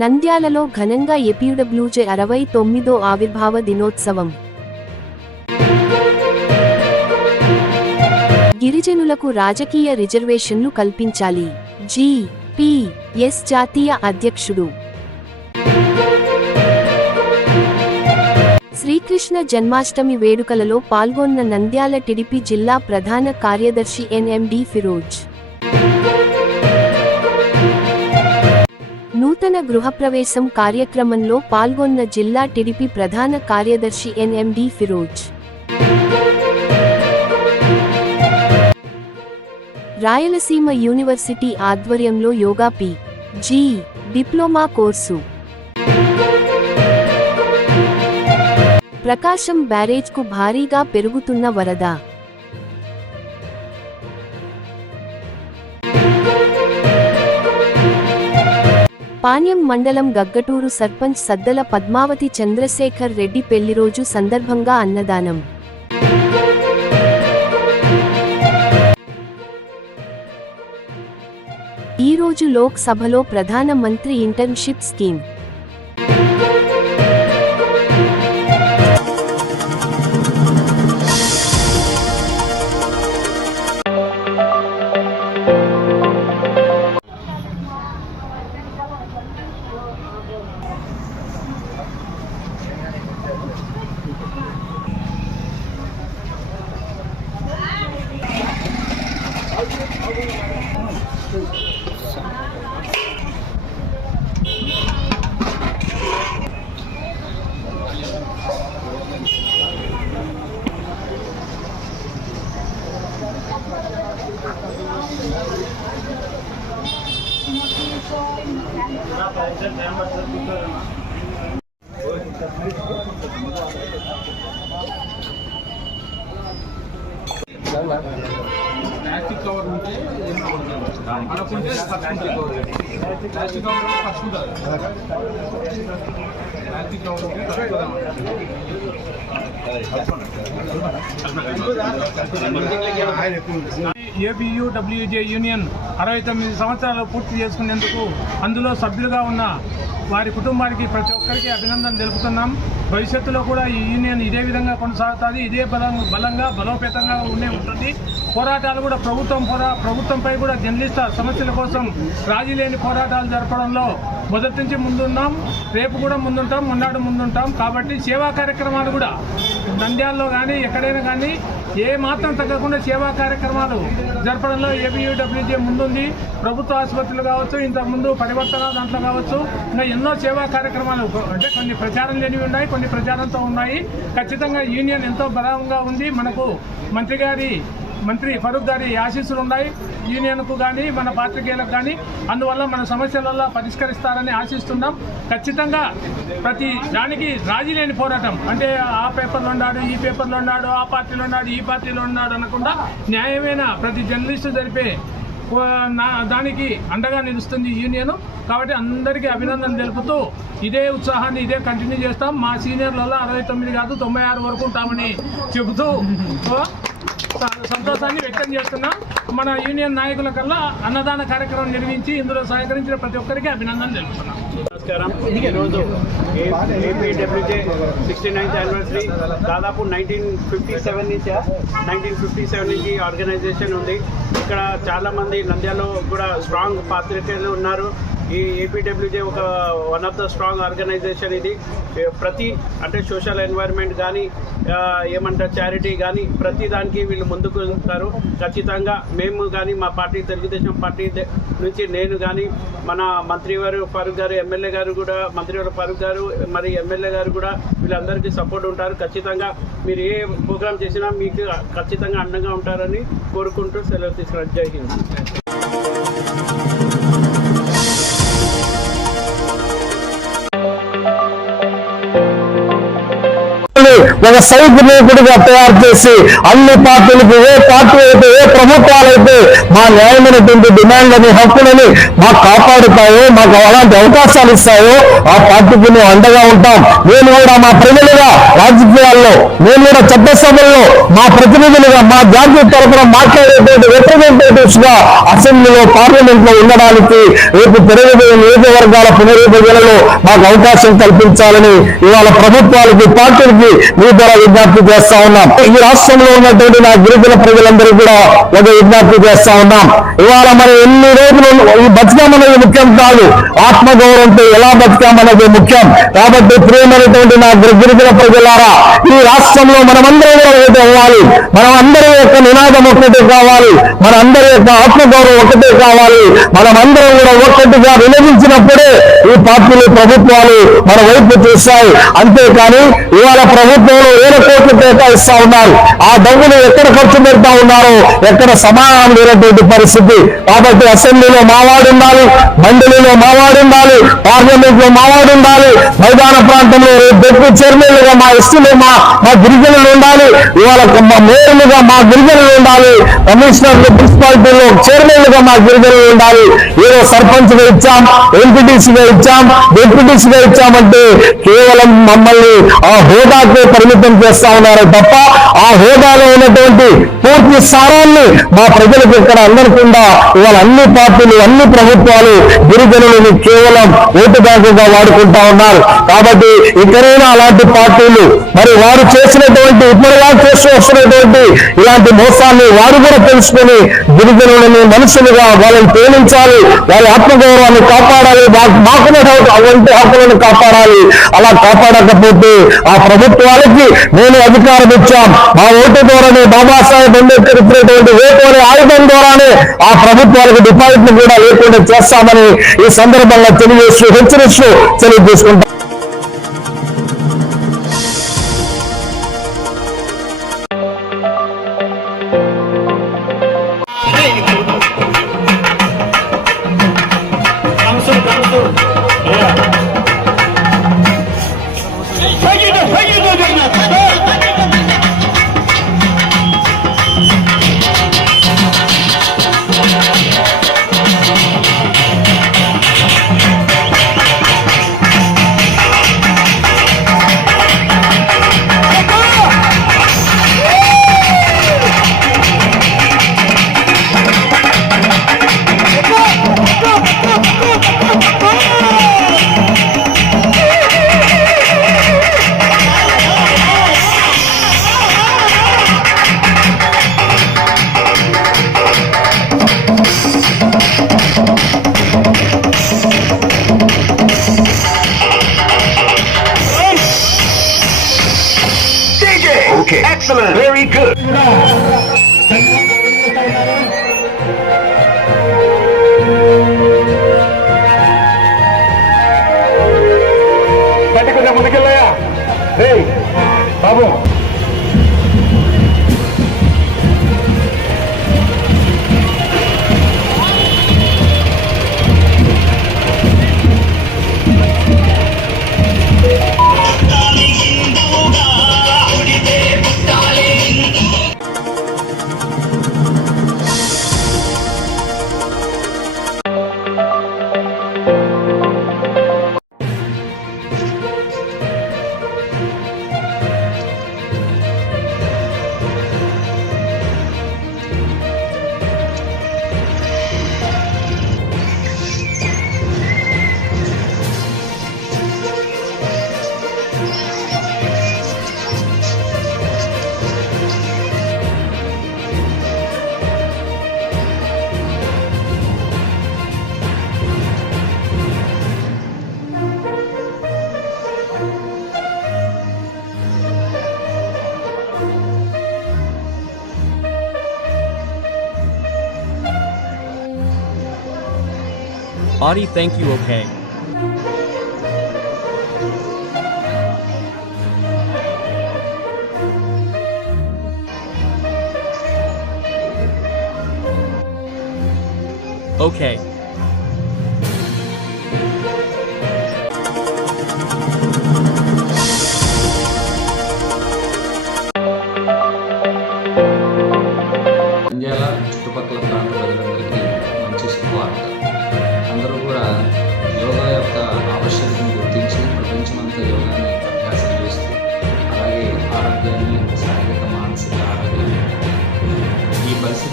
నంద్యాలలో ఘనంగా ఏపీడబ్ల్యూజే 69వ ఆవిర్భావ దినోత్సవం. గిరిజనులకు రాజకీయ రిజర్వేషన్లు కల్పించాలి. జి.పి.ఎస్ జాతీయ అధ్యక్షుడు. శ్రీకృష్ణ జన్మాష్టమి వేడుకలలో పాల్గొన్న నంద్యాల టీడీపీ జిల్లా ప్రధాన కార్యదర్శి ఎన్.ఎం.డి. ఫిరోజ్. నూతన గృహప్రవేశం కార్యక్రమంలో పాల్గొన్న జిల్లా టీడీపీ ప్రధాన కార్యదర్శి ఎన్.ఎం.డి. ఫిరోజ్. రాయలసీమ యూనివర్సిటీ ఆధ్వర్యంలో yoga PG. Diploma course. Prakasam బ్యారేజ్కు భారీగా పెరుగుతున్న వరద. పాణ్యం మండలం గగ్గటూరు సర్పంచ్ సద్దల పద్మావతి చంద్రశేఖర్ రెడ్డి పెళ్లిరోజు సందర్భంగా అన్నదానం. ఈరోజు లోక్ సభలో Pradhan Mantri internship scheme plastic cover ఉంటే అనుకుంటే ప్లాస్టిక్ కవర్ ఫస్ట్ ఉంటుంది. ప్లాస్టిక్ కవర్ ఏపీయూడబ్ల్యూజే యూనియన్ 69 సంవత్సరాలు పూర్తి చేసుకునేందుకు అందులో సభ్యులుగా ఉన్న వారి కుటుంబానికి ప్రతి ఒక్కరికి అభినందన తెలుపుతున్నాం. భవిష్యత్తులో కూడా ఈ యూనియన్ ఇదే విధంగా కొనసాగుతుంది. ఇదే బలంగా బలోపేతంగా ఉంటుంది. పోరాటాలు కూడా ప్రభుత్వంపై కూడా జర్నలిస్టు సమస్యల కోసం రాజీ లేని పోరాటాలు జరపడంలో మొదటి నుంచి ముందున్నాం. రేపు కూడా ముందుంటాం, మొన్నాడు ముందుంటాం. కాబట్టి సేవా కార్యక్రమాలు కూడా నంద్యాలలో కానీ ఎక్కడైనా కానీ ఏ మాత్రం తగ్గకుండా సేవా కార్యక్రమాలు జరపడంలో ఏపీయూడబ్ల్యూజే ముందుంది. ప్రభుత్వ ఆసుపత్రులు కావచ్చు, ఇంతకుముందు పరివర్తన దాంట్లో కావచ్చు, ఇంకా ఎన్నో సేవా కార్యక్రమాలు అంటే కొన్ని ప్రచారం లేనివి ఉన్నాయి, కొన్ని ప్రచారంతో ఉన్నాయి. ఖచ్చితంగా యూనియన్ ఎంతో బలంగా ఉంది. మనకు మంత్రి ఫరూక్ గారి ఆశీస్సులు ఉన్నాయి యూనియన్కు కానీ మన పాత్రికేయులకు కానీ. అందువల్ల మన సమస్యలలో పరిష్కరిస్తారని ఆశిస్తున్నాం. ఖచ్చితంగా ప్రతి దానికి రాజీ లేని పోరాటం అంటే ఆ పేపర్లో ఉన్నాడు, ఈ పేపర్లో ఉన్నాడు, ఆ పార్టీలో ఉన్నాడు, ఈ పార్టీలో ఉన్నాడు అనకుండా న్యాయమైన ప్రతి జర్నలిస్టు జరిపే దానికి అండగా నిలుస్తుంది యూనియన్. కాబట్టి అందరికీ అభినందన తెలుపుతూ ఇదే ఉత్సాహాన్ని ఇదే కంటిన్యూ చేస్తాం. మా సీనియర్లలో 69 కాదు 96 వరకు ఉంటామని చెబుతూ సంతోషాన్ని వ్యక్తం చేస్తున్నాం. మన యూనియన్ నాయకుల కల్లా అన్నదాన కార్యక్రమం నిర్వహించి ఇందులో సహకరించిన ప్రతి ఒక్కరికి అభినందనలు తెలుపుతున్నాం. నమస్కారం. ఈరోజు ఏపీడబ్ల్యూజే 69th యానివర్సరీ దాదాపు 1957 నుంచి ఆర్గనైజేషన్ ఉంది. ఇక్కడ చాలామంది నంద్యాలలో కూడా స్ట్రాంగ్ పాత్రికేయులు ఉన్నారు. ఈ APWJ one of the strong organization. ఇది ప్రతి అంటే సోషల్ ఎన్వైర్న్మెంట్ కానీ ఏమంటారు చారిటీ కానీ ప్రతి దానికి వీళ్ళు ముందుకు ఉంటారు. ఖచ్చితంగా మేము కానీ మా పార్టీ తెలుగుదేశం పార్టీ నుంచి నేను కానీ మన మంత్రివారు ఫరూక్ గారు, ఎమ్మెల్యే గారు కూడా, మంత్రివారు ఫరూక్ గారు మరి ఎమ్మెల్యే గారు కూడా వీళ్ళందరికీ సపోర్ట్ ఉంటారు. ఖచ్చితంగా మీరు ఏ ప్రోగ్రామ్ చేసినా మీకు ఖచ్చితంగా అండగా ఉంటారని కోరుకుంటూ సెలవు తీసుకున్నాను. జై హింద్. ఒక సైనికుడిగా తయారు చేసి అన్ని పార్టీలకు ఏ పార్టీ అయితే ఏ ప్రభుత్వాలైతే మా న్యాయమైనటువంటి డిమాండ్లని హక్కులని మాకు కాపాడుతాయో మాకు అలాంటి అవకాశాలు ఇస్తాయో ఆ పార్టీకి మేము అండగా ఉంటాం. మేము కూడా మా ప్రజలుగా రాజకీయాల్లో మేము కూడా చట్టసభల్లో మా ప్రతినిధులుగా మా జాతీయ తరఫున మాట్లాడేటువంటి రిప్రజెంటేటివ్స్ గా అసెంబ్లీలో పార్లమెంట్ లో ఉండడానికి రేపు పెరుగుదల నియోజకవర్గాల పునరుద్ధరణలో మాకు అవకాశం కల్పించాలని ఇవాళ ప్రభుత్వాలకి పార్టీలకి మీ ద్వారా విజ్ఞప్తి చేస్తా ఉన్నాం. ఈ రాష్ట్రంలో ఉన్నటువంటి నా గిరిజన ప్రజలందరూ కూడా ఒక విజ్ఞప్తి చేస్తా ఉన్నాం. ఇవాళ మరి ఎన్ని రోజులు ఈ బతుకమ్మనేది ముఖ్యం కాదు, ఆత్మగౌరవంతో ఎలా బతుకామనేది ముఖ్యం. కాబట్టి ప్రియమైనటువంటి నా గిరిజన ప్రజలారా, ఈ రాష్ట్రంలో మనమందరం కూడా ఒకటే అవ్వాలి. మనం అందరి యొక్క నినాదం ఒక్కటే కావాలి, మన అందరి యొక్క ఆత్మగౌరవం ఒకటే కావాలి. మనం అందరం కూడా ఒక్కటిగా వినియోగించినప్పుడే ఈ పార్టీలు ప్రభుత్వాలు మన వైపు చూస్తాయి. అంతేకాని ఇవాళ ప్రభుత్వంలో వేల కోట్లు కేటాయిస్తా ఉన్నారు, ఆ డబ్బులు ఎక్కడ ఖర్చు పెడతా ఉన్నారో ఎక్కడ సమాధానం లేనటువంటి పరిస్థితి. కాబట్టి అసెంబ్లీలో మావాడు ఉండాలి, మండలిలో మావాడు ఉండాలి, పార్లమెంట్ లో మావాడు ఉండాలి, మైదాన ప్రాంతంలో డిప్యూటీ చైర్మన్లుగా మా ఎస్టీలు మా గిరిజనులు ఉండాలి, ఇవాళ మా మేయర్లుగా మా గిరిజనులు ఉండాలి, కమిషనర్లు మున్సిపాలిటీలో చైర్మన్లుగా మా గిరిజనులు ఉండాలి. ఏదో సర్పంచ్ గా ఇచ్చాం, ఎంపీటీసీగా ఇచ్చాం, డిప్యూటీసీగా ఇచ్చామంటే కేవలం మమ్మల్ని ఆ హోదాకే పరిమితం చేస్తా ఉన్నారు తప్ప ఆ హోదాలో ఉన్నటువంటి పూర్తి సారాన్ని మా ప్రజలకు ఇక్కడ అందకుండా ఇవాళ అన్ని పార్టీలు అన్ని ప్రభుత్వాలు గిరిజనులను కేవలం ఓటు బ్యాంకుగా వాడుకుంటా ఉన్నారు. కాబట్టి ఇక్కడైనా అలాంటి పార్టీలు మరి వారు చేసినటువంటి ఇప్పటిలా చేస్తూ వస్తున్నటువంటి ఇలాంటి మోసాన్ని వారు కూడా తెలుసుకొని గిరిజనులని మనుషులుగా వాళ్ళని ప్రేమించాలి, వారి ఆత్మగౌరవాన్ని కాపాడాలి, మాకున్న అవంటి హక్కులను కాపాడాలి. అలా కాపాడకపోతే ఆ ప్రభుత్వాలకి నేను అధికారం ఇచ్చాం, మా ఓటు ద్వారానే బాబాసాహెబ్ అంబేద్కర్ ఇచ్చినటువంటి ఓటు అనే ఆయుధం ద్వారానే ఆ ప్రభుత్వాలకు డిపాజిట్లు కూడా లేకుండా చేస్తామని ఈ సందర్భంగా తెలియజేస్తూ హెచ్చరిస్తూ తెలియజేసుకుంటాం. Okay, excellent, very good. బయట కొంచెం ముందుకెళ్ళయా బాబు. Audie, thank you, okay. Okay.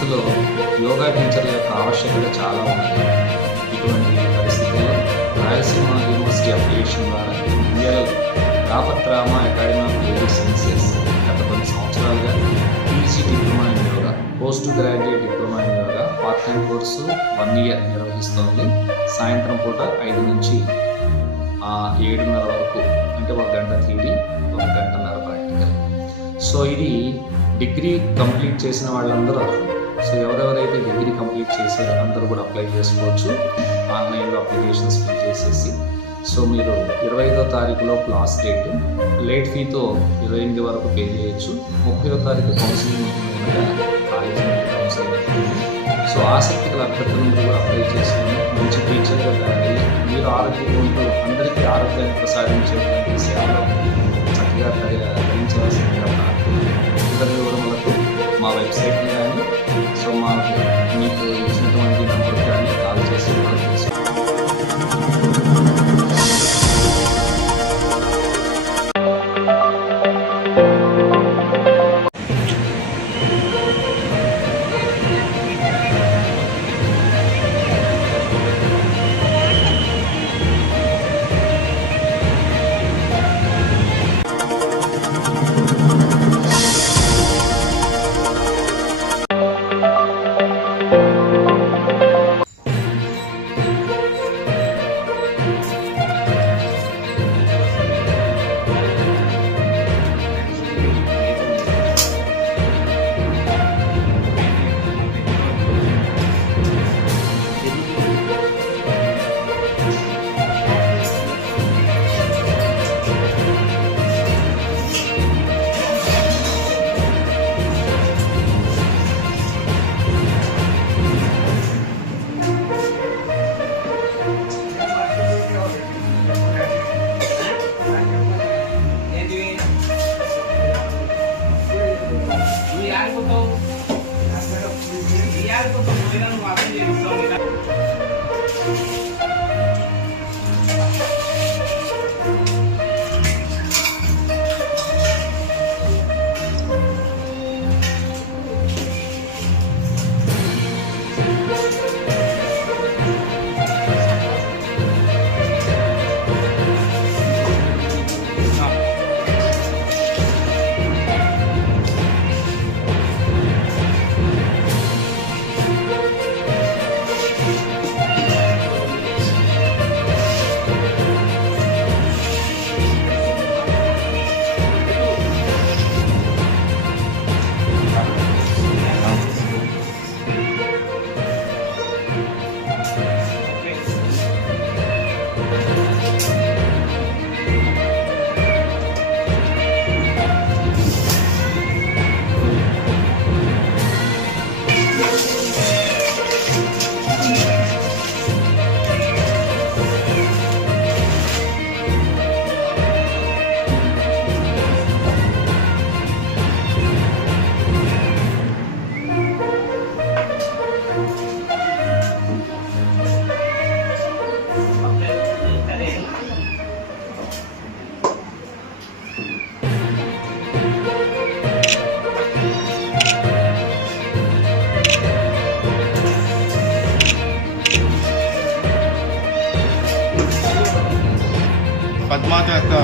పరిస్థితుల్లో యోగా టీచర్ల యొక్క ఆవశ్యకత చాలా ఉన్నది. ఇటువంటి పరిస్థితుల్లో రాయలసీమ యూనివర్సిటీ అఫిలియేషన్ ద్వారా ఇండియాలో రాపత్ Rama academy of yoga sciences గత కొన్ని సంవత్సరాలుగా PG diploma in yoga, post graduate diploma in yoga part time course 1 year నిర్వహిస్తోంది. సాయంత్రం పూట 5 నుంచి 7:30 వరకు, అంటే 1 గంట థియరీ, 1 గంటన్నర ప్రాక్టికల్. సో ఇది డిగ్రీ కంప్లీట్ చేసిన వాళ్ళందరూ, సో ఎవరెవరైతే డిగ్రీ కంప్లీట్ చేశారో అందరూ కూడా అప్లై చేసుకోవచ్చు. ఆన్లైన్లో అప్లికేషన్స్ ఫిల్ చేసేసి, సో మీరు 25వ తారీఖులో లాస్ట్ డేట్, లేట్ ఫీతో 28 వరకు పే చేయొచ్చు. 30వ తారీఖు కౌన్సిలింగ్ ఉంటుంది కనుక కాలేజీ కౌన్సిలింగ్. సో ఆసక్తి గల అభ్యర్థులందరూ కూడా అప్లై చేసుకుని మంచి టీచర్గా తయారయ్యి మీరు ఆరోగ్యంగా ఉంటూ అందరికీ ఆరోగ్యాన్ని ప్రసాదించేటువంటి సేవలో చక్కగా ధరించవలసిందిగా ఇతర వివరములకు మా వెబ్సైట్ని కానీ, సో మీకు ఇచ్చినటువంటి నంబర్కి కానీ కాల్ చేసి మనకు తెలుసు. పద్మాత యొక్క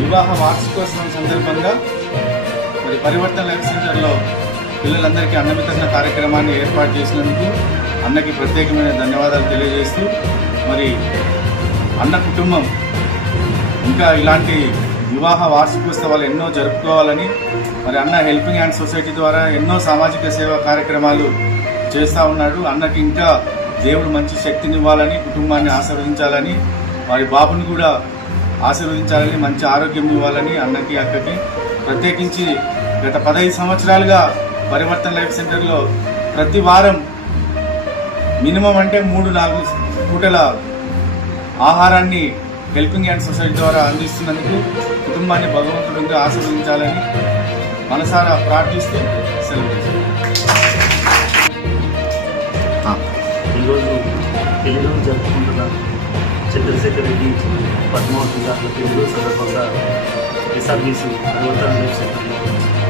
వివాహ వార్షికోత్సవం సందర్భంగా మరి పరివర్తన లైఫ్ సెంటర్లో పిల్లలందరికీ అన్న వితరణ కార్యక్రమాన్ని ఏర్పాటు చేసినందుకు అన్నకి ప్రత్యేకమైన ధన్యవాదాలు తెలియజేస్తూ, మరి అన్న కుటుంబం ఇంకా ఇలాంటి వివాహ వార్షికోత్సవాలు ఎన్నో జరుపుకోవాలని, మరి అన్న హెల్పింగ్ హ్యాండ్ సొసైటీ ద్వారా ఎన్నో సామాజిక సేవా కార్యక్రమాలు చేస్తూ ఉన్నాడు. అన్నకి ఇంకా దేవుడు మంచి శక్తిని ఇవ్వాలని, కుటుంబాన్ని ఆశీర్వదించాలని, వారి బాబుని కూడా ఆశీర్వదించాలని, మంచి ఆరోగ్యం ఇవ్వాలని అన్నకి అక్కకి ప్రత్యేకించి గత 15 సంవత్సరాలుగా పరివర్తన లైఫ్ సెంటర్లో ప్రతి వారం మినిమం అంటే 3-4 పూటల ఆహారాన్ని హెల్పింగ్ హ్యాండ్ సొసైటీ ద్వారా అందిస్తున్నందుకు కుటుంబాన్ని భగవంతుడిగా ఆశీర్వదించాలని మనసారా ప్రార్థిస్తూ సెలవు తీసుకుంటాం. ఈరోజు పెళ్లిలో జరుపుకుంటున్న చంద్రశేఖర్ రెడ్డి పద్మావతి గారి పెళ్లి సందర్భంగా ఎస్ఆర్బీసీ పరివర్తన లైఫ్ సెంటర్లో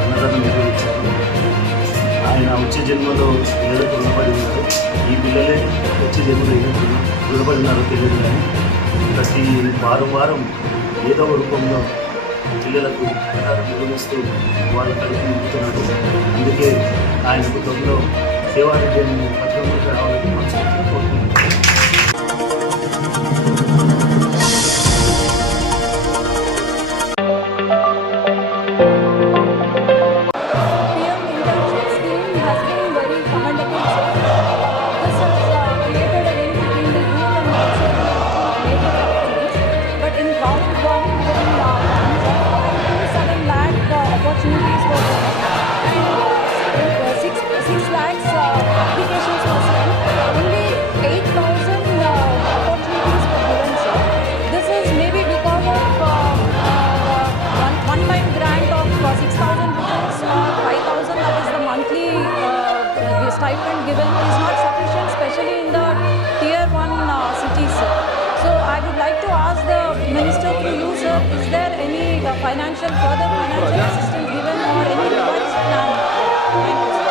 అన్నదానం నిర్వహించారు. ఆయన వచ్చే జన్మలో పిల్లలకు రుణపడి ఉన్నారు. ఈ పిల్లలే వచ్చే జన్మలో ఏం రుణపడి ఉన్నారో తెలియదు. కానీ ప్రతి వారం ఏదో ఒక రూపంలో పిల్లలకు ఆహారం నిర్వహిస్తూ వాళ్ళ కలిపి నింపుతున్నాడు. అందుకే ఆయనకు త్వరలో సేవారెడ్డి పత్రంలోకి రావాలని మనస్ఫూర్తిగా కోరుకుంటున్నాను. Stipend given is not sufficient, especially in the tier 1 cities. So I would like to ask the minister to you, sir, is there any further financial assistance given or any revised plan? Thank you, sir.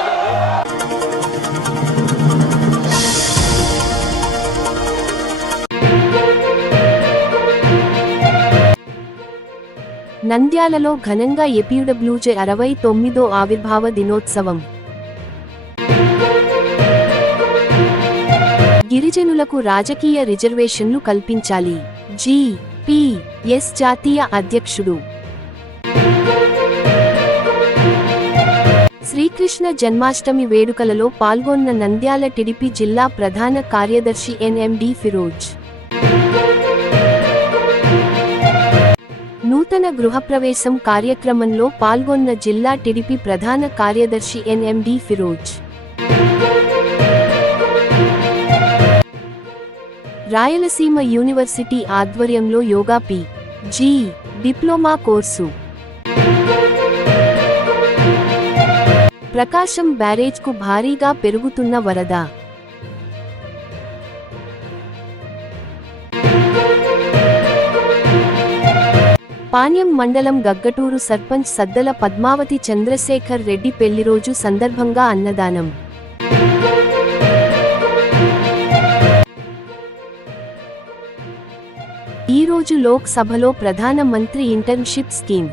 నంద్యాలలో ఘనంగా APWJ 69వ ఆవిర్భావ దినోత్సవం. గిరిజనులకు రాజకీయ రిజర్వేషన్లు కల్పించాలి. జి.పి.ఎస్ జాతీయ అధ్యక్షుడు. శ్రీకృష్ణ జన్మాష్టమి వేడుకలలో పాల్గొన్న నంద్యాల టీడీపీ జిల్లా ప్రధాన కార్యదర్శి ఎన్ఎండి ఫిరోజ్. నూతన గృహప్రవేశం కార్యక్రమంలో పాల్గొన్న జిల్లా టీడీపీ ప్రధాన కార్యదర్శి ఎన్ఎండి ఫిరోజ్. రాయలసీమ యూనివర్సిటీ ఆధ్వర్యంలో yoga PG. Diploma course. Prakasam బ్యారేజ్కు భారీగా పెరుగుతున్న వరద. పాణ్యం మండలం గగ్గటూరు సర్పంచ్ సద్దల పద్మావతి చంద్రశేఖర్ రెడ్డి పెళ్లిరోజు సందర్భంగా అన్నదానం. ఈ రోజు లోక్ సభలో ప్రధాన మంత్రి ఇంటర్న్షిప్ స్కీమ్